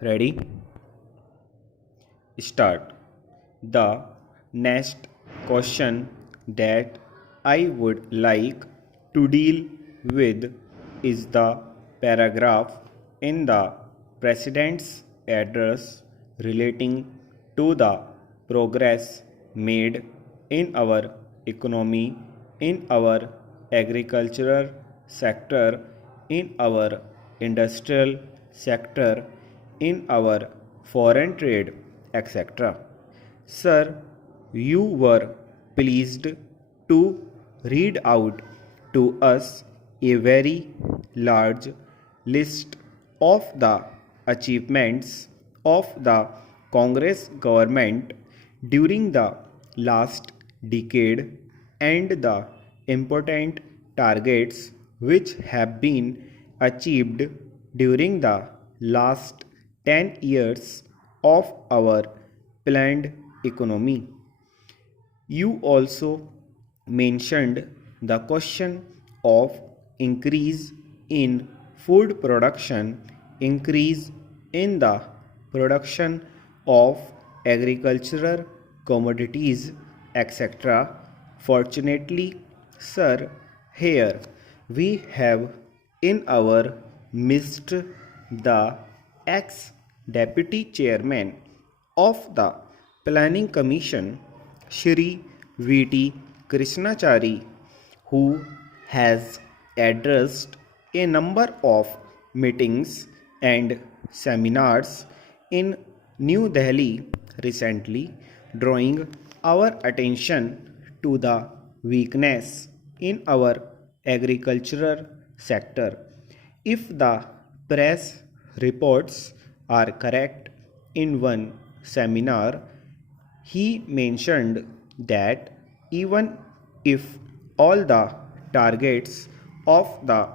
Ready? Start. The next question that I would like to deal with is the paragraph in the President's address relating to the progress made in our economy, in our agricultural sector, in our industrial sector, in our foreign trade, etc. Sir, you were pleased to read out to us a very large list of the achievements of the Congress government during the last decade and the important targets which have been achieved during the last 10 years of our planned economy. You also mentioned the question of increase in food production, increase in the production of agricultural commodities, etc. Fortunately, sir, here we have in our midst the ex deputy chairman of the Planning Commission, Shri V.T. Krishnachari, who has addressed a number of meetings and seminars in New Delhi recently, drawing our attention to the weakness in our agricultural sector. If the press reports are correct, in one seminar, he mentioned that even if all the targets of the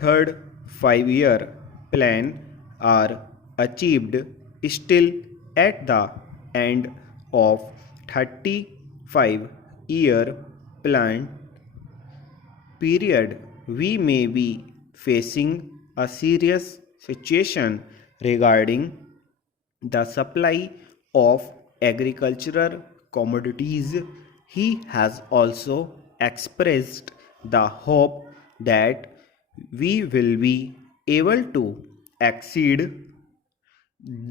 third 5 year plan are achieved, still at the end of 35-year plan period, we may be facing a serious situation regarding the supply of agricultural commodities. He has also expressed the hope that we will be able to exceed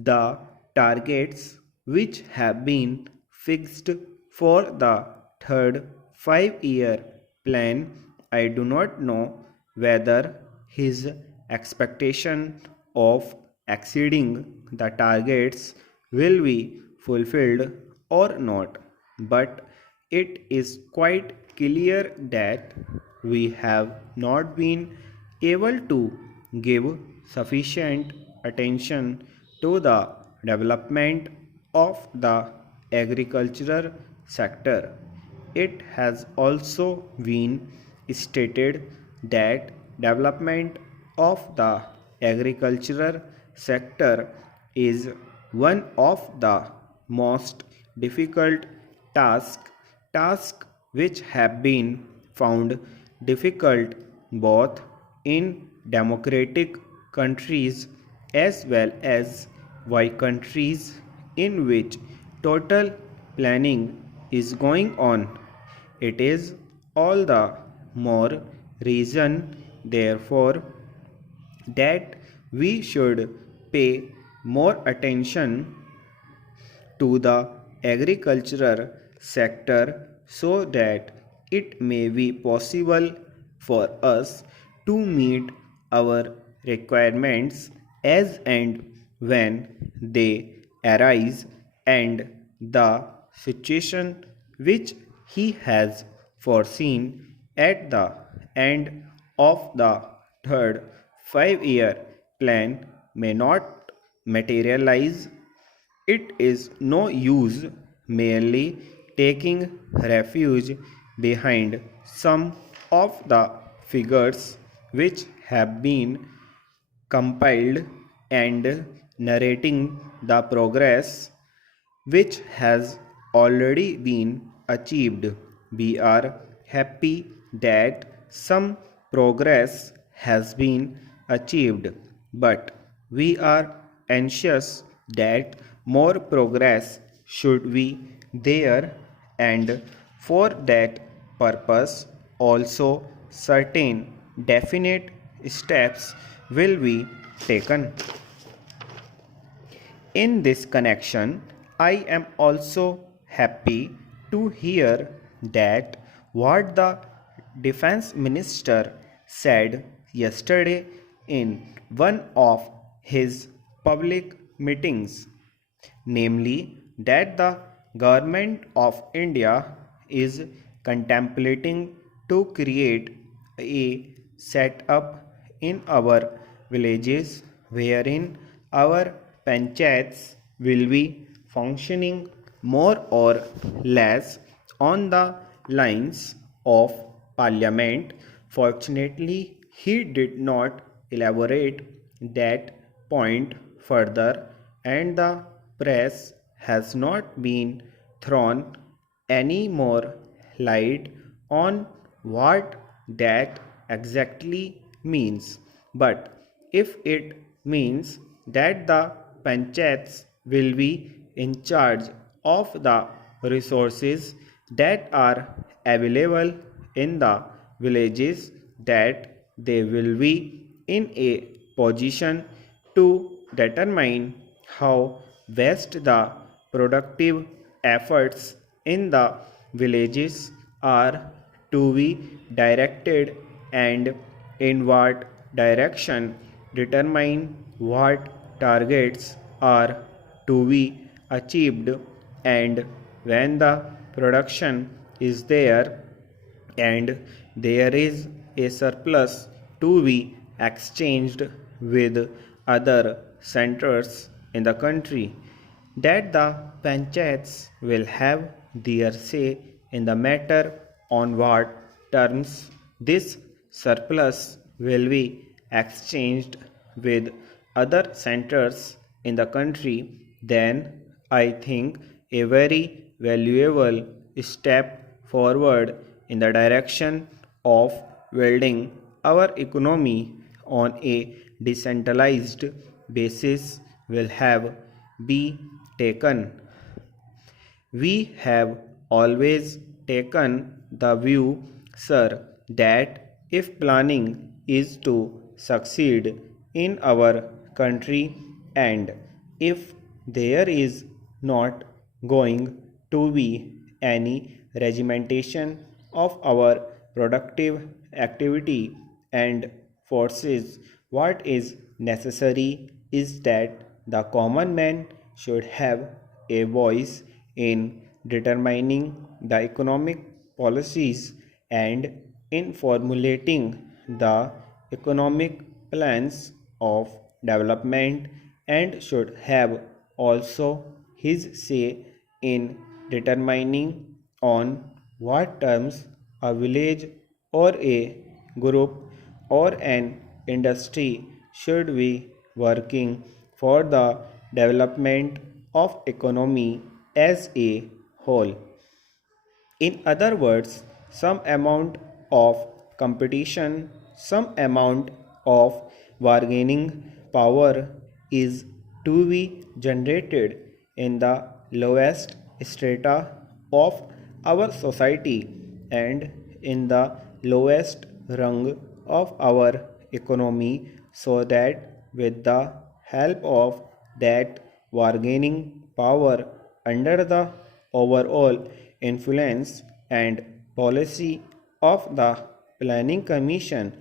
the targets which have been fixed for the third 5 year plan. I do not know whether his expectation of exceeding the targets will be fulfilled or not, but it is quite clear that we have not been able to give sufficient attention to the development of the agricultural sector. It has also been stated that development of the agricultural sector is one of the most difficult tasks which have been found difficult both in democratic countries as well as white countries in which total planning is going on. It is all the more reason, therefore, that we should pay more attention to the agricultural sector so that it may be possible for us to meet our requirements as and when they arise, and the situation which he has foreseen at the end of the third 5 year plan may not materialize. It is no use merely taking refuge behind some of the figures which have been compiled and narrating the progress which has already been achieved. We are happy that some progress has been achieved, but we are anxious that more progress should be there, and for that purpose also certain definite steps will be taken. In this connection, I am also happy to hear that what the defense minister said yesterday in one of his public meetings, namely that the government of India is contemplating to create a setup in our villages wherein our panchayats will be functioning more or less on the lines of parliament. Fortunately, he did not elaborate that point further, and the press has not been thrown any more light on what that exactly means. But if it means that the panchayats will be in charge of the resources that are available in the villages, that they will be in a position to determine how best the productive efforts in the villages are to be directed, and in what direction determine what targets are to be achieved, and when the production is there and there is a surplus to be exchanged with other centers in the country, that the panchayats will have their say in the matter on what terms this surplus will be exchanged with other centers in the country. Then I think a very valuable step forward in the direction of building our economy on a decentralized basis will have be taken. We have always taken the view, sir, that if planning is to succeed in our country, and if there is not going to be any regimentation of our productive activity and forces, what is necessary is that the common man should have a voice in determining the economic policies and in formulating the economic plans of development, and should have also his say in determining on what terms a village or a group or an industry should be working for the development of economy as a whole. In other words, some amount of competition, some amount of bargaining power is to be generated in the lowest strata of our society and in the lowest rung of our economy, so that with the help of that bargaining power under the overall influence and policy of the Planning Commission,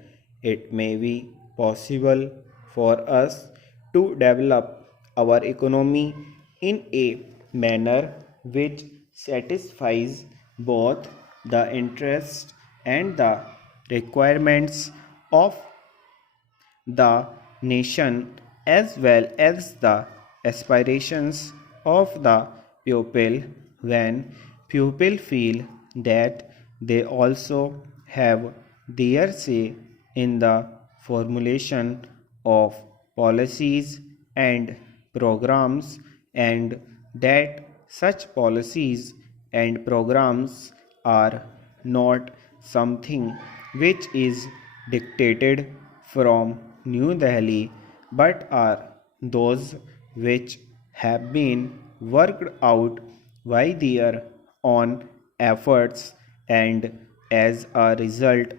it may be possible for us to develop our economy in a manner which satisfies both the interests and the requirements of the nation as well as the aspirations of the pupil. When pupil feel that they also have their say in the formulation of policies and programs, and that such policies and programs are not something which is dictated from New Delhi, but are those which have been worked out by their own efforts and as a result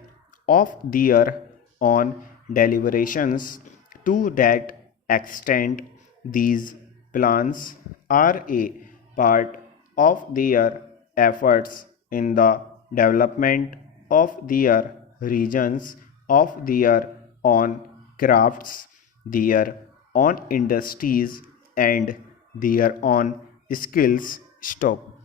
of their own deliberations. To that extent, these plans are a part of their efforts in the development of their regions, of their own crafts, their own industries, and their own skills. Stop.